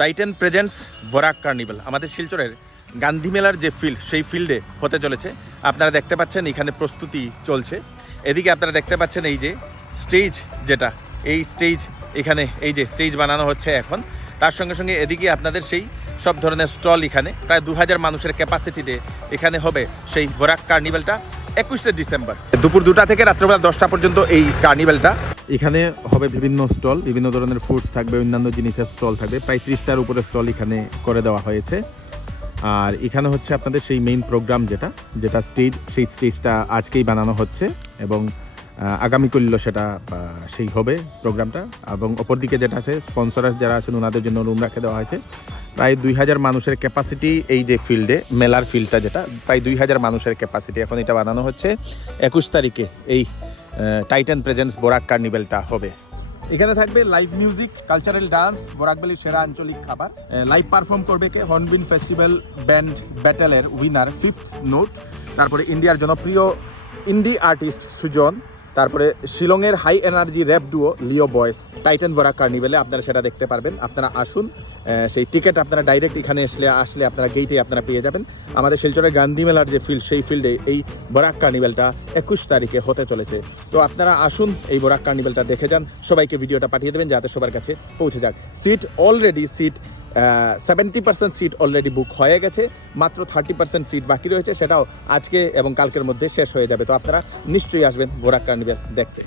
Titan presents Barak carnival আমাদের শিলচরের গান্ধী মেলার যে ফিল্ড সেই ফিল্ডে হতে চলেছে। আপনারা দেখতে পাচ্ছেন এখানে প্রস্তুতি চলছে। এদিকে আপনারা দেখতে পাচ্ছেন এই যে স্টেজ, যেটা এই স্টেজ, এখানে এই যে স্টেজ বানানো হচ্ছে এখন। তার সঙ্গে সঙ্গে এদিকে আপনাদের সেই সব ধরনের স্টল, এখানে প্রায় 2000 মানুষের ক্যাপাসিটিতে এখানে হবে সেই বরাক কার্নিভালটা 21শে ডিসেম্বর দুপুর 2টা থেকে রাত্রেবেলা 10টা পর্যন্ত এই কার্নিভালটা। এখানে হবে বিভিন্ন স্টল, বিভিন্ন ধরনের ফুডস থাকবে, অন্যান্য জিনিসের স্টল থাকবে। প্রায় 30টার উপরে স্টল এখানে করে দেওয়া হয়েছে। আর এখানে হচ্ছে আপনাদের সেই মেইন প্রোগ্রাম যেটা স্টেজ, সেই স্টেজটা আজকেই বানানো হচ্ছে এবং আগামী করল সেটা সেই হবে প্রোগ্রামটা। এবং অপরদিকে যেটা আছে স্পন্সরার্স যারা আছেন ওনাদের জন্য রুম রাখে দেওয়া হয়েছে। প্রায় 2000 মানুষের ক্যাপাসিটি এই যে ফিল্ডে, মেলার ফিল্ডটা যেটা, প্রায় 2000 মানুষের ক্যাপাসিটি। এখন এটা বানানো হচ্ছে 21 তারিখে এই টাইটান প্রেজেন্টস বরাক কার্নিভালটা হবে। এখানে থাকবে লাইভ মিউজিক, কালচারাল ডান্স, বরাকভ্যালির সেরা আঞ্চলিক খাবার। লাইভ পারফর্ম করবে কে হর্নবিল ফেস্টিভ্যাল ব্যান্ড ব্যাটেলের উইনার 5th নোট, তারপরে ইন্ডিয়ার জনপ্রিয় ইন্ডি আর্টিস্ট সুজন, তারপরে শিলংয়ের high energy rap duo Leo Boys. Titan Barak কার্নিভালে আপনারা সেটা দেখতে পারবেন। আপনারা আসুন, সেই টিকিট আপনারা ডাইরেক্ট এখানে আসলে আপনারা গেটে আপনারা পেয়ে যাবেন। আমাদের শিলচরের গান্ধী মেলার যে ফিল্ড, সেই ফিল্ডে এই বরাক কার্নিভালটা 21 তারিখে হতে চলেছে। তো আপনারা আসুন, এই বরাক কার্নিভালটা দেখে যান। সবাইকে ভিডিওটা পাঠিয়ে দেবেন যাতে সবার কাছে পৌঁছে যাক। সিট 70% সিট অলরেডি বুক হয়ে গেছে, মাত্র 30% সিট বাকি রয়েছে, সেটাও আজকে এবং কালকের মধ্যে শেষ হয়ে যাবে। তো আপনারা নিশ্চয়ই আসবেন বরাক কার্নিভাল দেখতে।